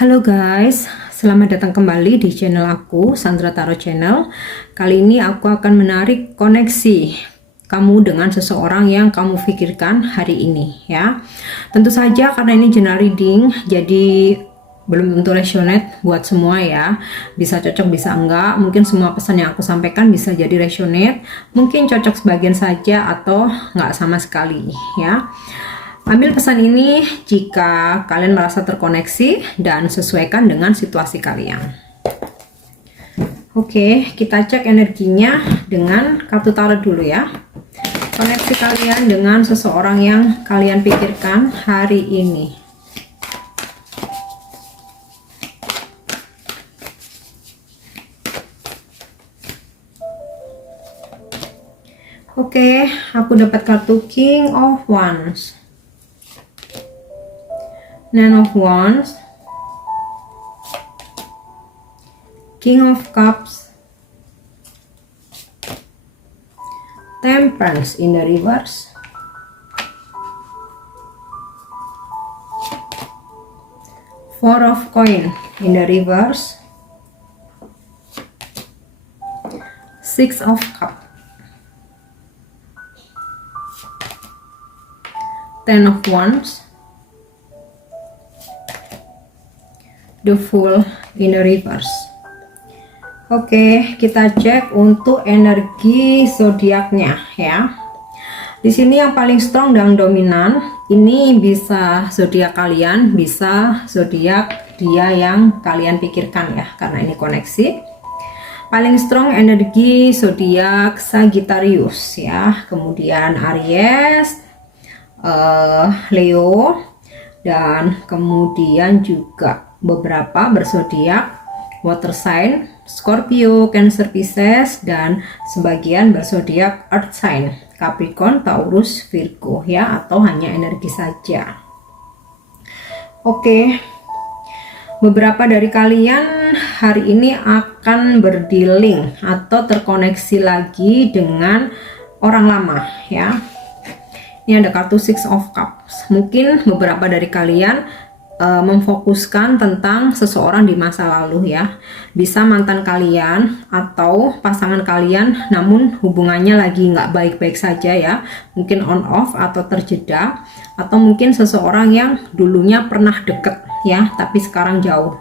Halo guys, selamat datang kembali di channel aku, Sandra Tarot Channel. Kali ini aku akan menarik koneksi kamu dengan seseorang yang kamu pikirkan hari ini ya. Tentu saja karena ini general reading, jadi belum tentu resonate buat semua ya. Bisa cocok, bisa enggak. Mungkin semua pesan yang aku sampaikan bisa jadi resonate, mungkin cocok sebagian saja atau enggak sama sekali ya. Ambil pesan ini jika kalian merasa terkoneksi dan sesuaikan dengan situasi kalian. Oke, kita cek energinya dengan kartu tarot dulu ya. Koneksi kalian dengan seseorang yang kalian pikirkan hari ini. Oke, aku dapat kartu King of Wands, Nine of Wands, King of Cups, Temperance in the reverse, Four of Coin in the reverse, Six of Cups, Ten of Wands, the Fool in the reverse. Oke, kita cek untuk energi zodiaknya ya. Di sini yang paling strong dan dominan ini bisa zodiak kalian, bisa zodiak dia yang kalian pikirkan ya, karena ini koneksi. Paling strong energi zodiak Sagittarius ya, kemudian Aries, Leo, dan kemudian juga beberapa berzodiak water sign, Scorpio, Cancer, Pisces, dan sebagian berzodiak earth sign, Capricorn, Taurus, Virgo ya, atau hanya energi saja. Oke, beberapa dari kalian hari ini akan berdealing atau terkoneksi lagi dengan orang lama ya. Ini ada kartu Six of Cups. Mungkin beberapa dari kalian memfokuskan tentang seseorang di masa lalu ya, bisa mantan kalian atau pasangan kalian, namun hubungannya lagi nggak baik-baik saja ya, mungkin on off atau terjeda, atau mungkin seseorang yang dulunya pernah deket ya, tapi sekarang jauh.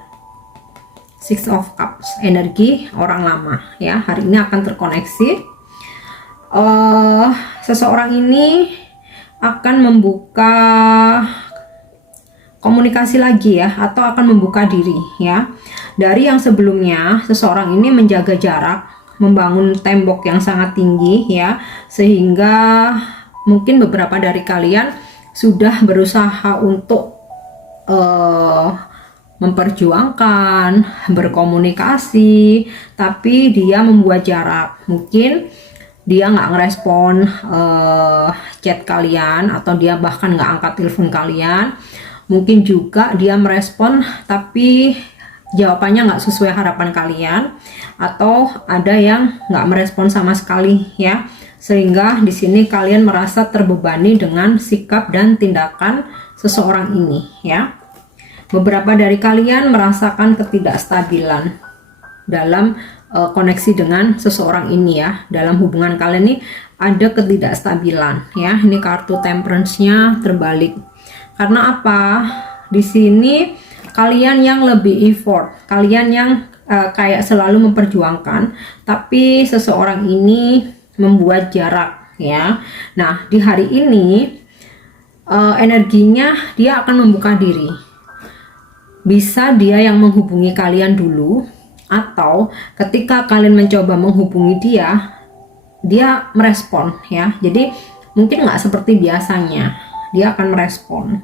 Six of Cups, energi orang lama ya, hari ini akan terkoneksi. Seseorang ini akan membuka komunikasi lagi ya, atau akan membuka diri ya. Dari yang sebelumnya seseorang ini menjaga jarak, membangun tembok yang sangat tinggi ya, sehingga mungkin beberapa dari kalian sudah berusaha untuk memperjuangkan, berkomunikasi, tapi dia membuat jarak. Mungkin dia nggak ngerespon chat kalian, atau dia bahkan nggak angkat telepon kalian. Mungkin juga dia merespon tapi jawabannya nggak sesuai harapan kalian, atau ada yang nggak merespon sama sekali ya, sehingga di sini kalian merasa terbebani dengan sikap dan tindakan seseorang ini ya. Beberapa dari kalian merasakan ketidakstabilan dalam koneksi dengan seseorang ini ya. Dalam hubungan kalian ini ada ketidakstabilan ya. Ini kartu Temperance-nya terbalik. Karena apa? Di sini kalian yang lebih effort, kalian yang kayak selalu memperjuangkan, tapi seseorang ini membuat jarak ya. Nah, di hari ini energinya dia akan membuka diri. Bisa dia yang menghubungi kalian dulu, atau ketika kalian mencoba menghubungi dia, dia merespon ya. Jadi mungkin nggak seperti biasanya, dia akan merespon.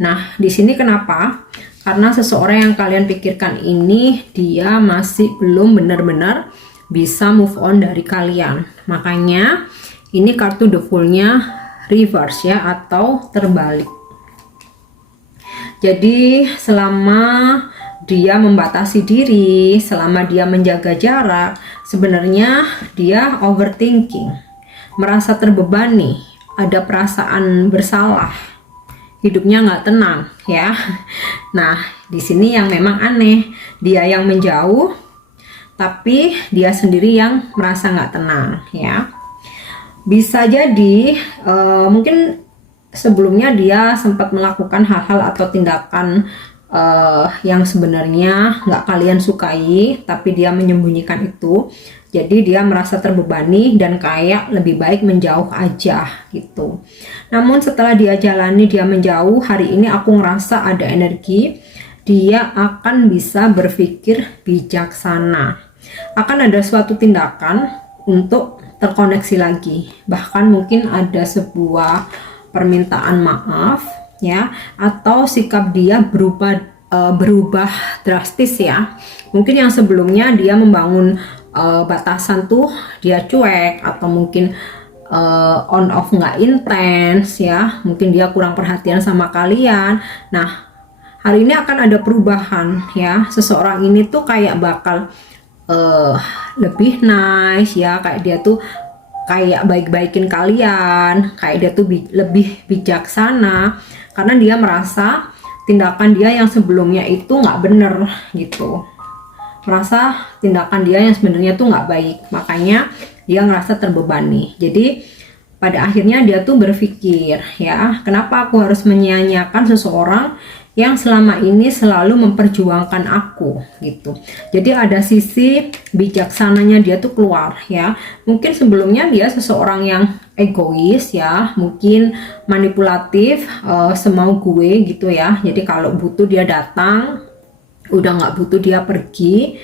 Nah, di sini kenapa? Karena seseorang yang kalian pikirkan ini dia masih belum benar-benar bisa move on dari kalian. Makanya ini kartu The Fool-nya reverse ya, atau terbalik. Jadi selama dia membatasi diri, selama dia menjaga jarak, sebenarnya dia overthinking, merasa terbebani, ada perasaan bersalah hidupnya nggak tenang ya. Nah, di sini yang memang aneh, dia yang menjauh, tapi dia sendiri yang merasa nggak tenang ya. Bisa jadi mungkin sebelumnya dia sempat melakukan hal-hal atau tindakan yang sebenarnya nggak kalian sukai, tapi dia menyembunyikan itu. Jadi dia merasa terbebani dan kayak lebih baik menjauh aja gitu. Namun setelah dia jalani, dia menjauh, hari ini aku ngerasa ada energi, dia akan bisa berpikir bijaksana. Akan ada suatu tindakan untuk terkoneksi lagi. Bahkan mungkin ada sebuah permintaan maaf ya, atau sikap dia berubah drastis ya. Mungkin yang sebelumnya dia membangun batasan tuh dia cuek, atau mungkin on off nggak intens ya, mungkin dia kurang perhatian sama kalian. Nah, hari ini akan ada perubahan ya, seseorang ini tuh kayak bakal lebih nice ya, kayak dia tuh kayak baik-baikin kalian, kayak dia tuh lebih bijaksana, karena dia merasa tindakan dia yang sebelumnya itu nggak bener gitu, merasa tindakan dia yang sebenarnya tuh nggak baik, makanya dia ngerasa terbebani. Jadi pada akhirnya dia tuh berpikir ya, kenapa aku harus menyia-nyiakan seseorang yang selama ini selalu memperjuangkan aku gitu. Jadi ada sisi bijaksananya dia tuh keluar ya. Mungkin sebelumnya dia seseorang yang egois ya, mungkin manipulatif, semau gue gitu ya. Jadi kalau butuh dia datang, udah nggak butuh dia pergi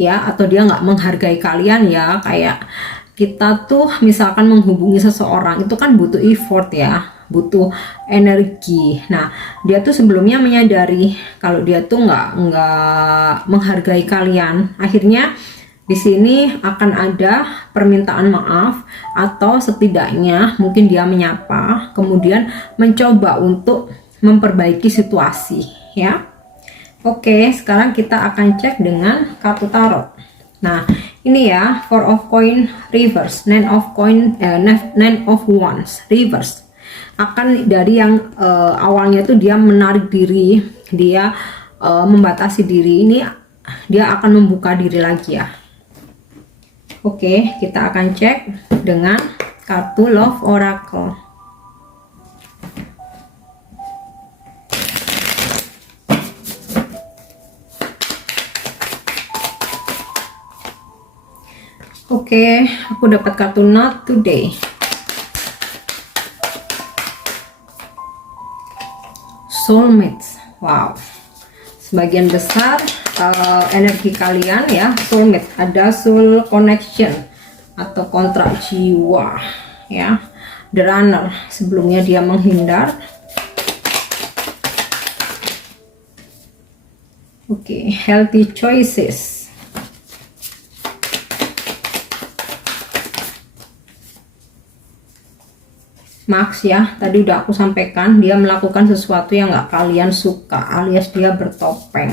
ya, atau dia nggak menghargai kalian ya. Kayak kita tuh misalkan menghubungi seseorang itu kan butuh effort ya, butuh energi. Nah, dia tuh sebelumnya menyadari kalau dia tuh nggak menghargai kalian. Akhirnya di sini akan ada permintaan maaf, atau setidaknya mungkin dia menyapa, kemudian mencoba untuk memperbaiki situasi ya. Oke, sekarang kita akan cek dengan kartu tarot. Nah, ini ya, Four of Coin reverse, Nine of Wands reverse. Akan dari yang awalnya tuh dia menarik diri, dia membatasi diri, ini dia akan membuka diri lagi ya. Oke, kita akan cek dengan kartu Love Oracle. Oke, aku dapat kartu Not Today. Soulmates. Wow. Sebagian besar energi kalian ya, soulmate, ada soul connection atau kontrak jiwa ya. The Runner, sebelumnya dia menghindar. Oke, healthy choices. Max ya, tadi udah aku sampaikan, dia melakukan sesuatu yang gak kalian suka, alias dia bertopeng.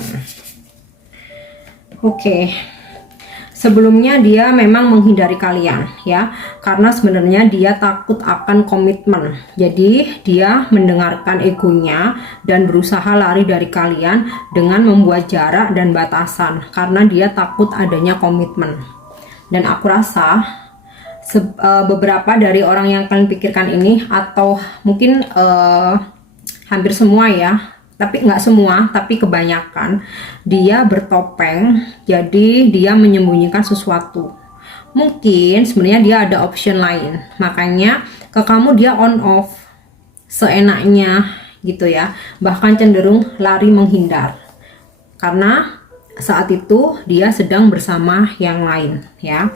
Oke, sebelumnya dia memang menghindari kalian ya, karena sebenarnya dia takut akan komitmen. Jadi dia mendengarkan egonya dan berusaha lari dari kalian dengan membuat jarak dan batasan, karena dia takut adanya komitmen. Dan aku rasa beberapa dari orang yang kalian pikirkan ini, atau mungkin hampir semua ya, tapi nggak semua, tapi kebanyakan, dia bertopeng. Jadi dia menyembunyikan sesuatu. Mungkin sebenarnya dia ada option lain, makanya ke kamu dia on off seenaknya gitu ya, bahkan cenderung lari menghindar, karena saat itu dia sedang bersama yang lain ya.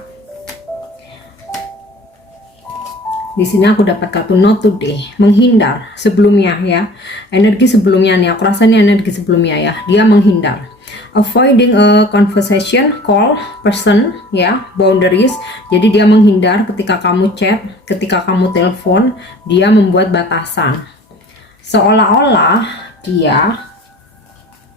Di sini aku dapat kartu Not Today, menghindar sebelumnya ya. Energi sebelumnya nih, aku rasa ini energi sebelumnya ya. Dia menghindar. Avoiding a conversation, call, person ya, boundaries. Jadi dia menghindar ketika kamu chat, ketika kamu telepon, dia membuat batasan. Seolah-olah dia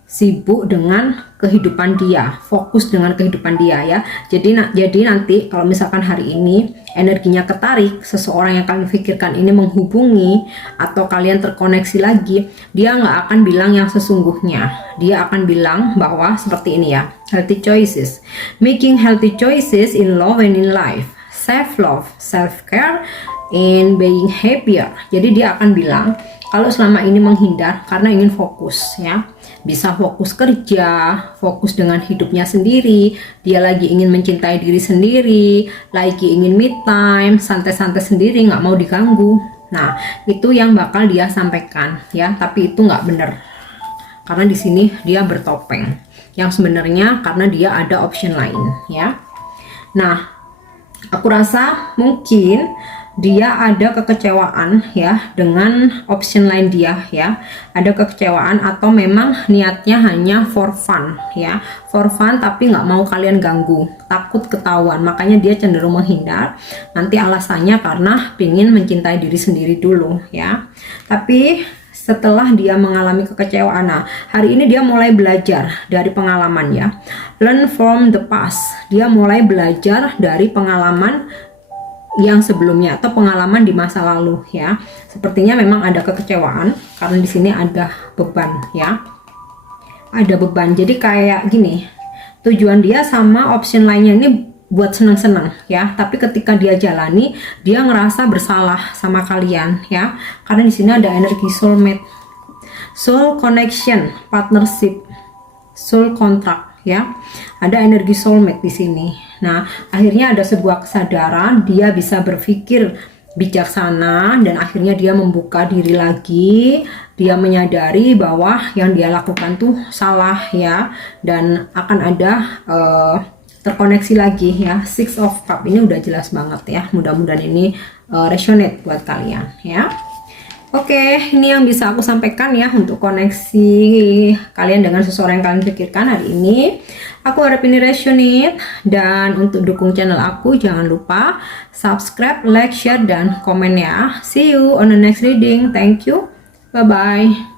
sibuk dengan kehidupan dia, fokus dengan kehidupan dia ya. Jadi nanti kalau misalkan hari ini energinya ketarik, seseorang yang kalian pikirkan ini menghubungi atau kalian terkoneksi lagi, dia nggak akan bilang yang sesungguhnya. Dia akan bilang bahwa seperti ini ya, healthy choices, making healthy choices in love and in life, self love, self care, in being happier. Jadi dia akan bilang kalau selama ini menghindar karena ingin fokus ya, bisa fokus kerja, fokus dengan hidupnya sendiri, dia lagi ingin mencintai diri sendiri, lagi ingin me time, santai-santai sendiri, nggak mau diganggu. Nah, itu yang bakal dia sampaikan ya, tapi itu nggak bener. Karena di sini dia bertopeng. Yang sebenarnya karena dia ada option lain ya. Nah, aku rasa mungkin dia ada kekecewaan ya dengan option lain dia ya, ada kekecewaan atau memang niatnya hanya for fun ya, for fun tapi nggak mau kalian ganggu, takut ketahuan, makanya dia cenderung menghindar. Nanti alasannya karena ingin mencintai diri sendiri dulu ya. Tapi setelah dia mengalami kekecewaan, nah hari ini dia mulai belajar dari pengalaman ya, learn from the past, dia mulai belajar dari pengalaman yang sebelumnya atau pengalaman di masa lalu ya. Sepertinya memang ada kekecewaan karena di sini ada beban ya. Ada beban. Jadi kayak gini. Tujuan dia sama option lainnya ini buat senang-senang ya, tapi ketika dia jalani dia ngerasa bersalah sama kalian ya. Karena di sini ada energi soulmate. Soul connection, partnership, soul contract ya. Ada energi soulmate di sini. Nah, akhirnya ada sebuah kesadaran, dia bisa berpikir bijaksana dan akhirnya dia membuka diri lagi. Dia menyadari bahwa yang dia lakukan tuh salah ya, dan akan ada terkoneksi lagi ya. Six of Cup ini udah jelas banget ya. Mudah-mudahan ini resonate buat kalian ya. Oke, ini yang bisa aku sampaikan ya untuk koneksi kalian dengan seseorang yang kalian pikirkan hari ini. Aku harap ini resonate, dan untuk dukung channel aku jangan lupa subscribe, like, share, dan komen ya. See you on the next reading. Thank you. Bye-bye.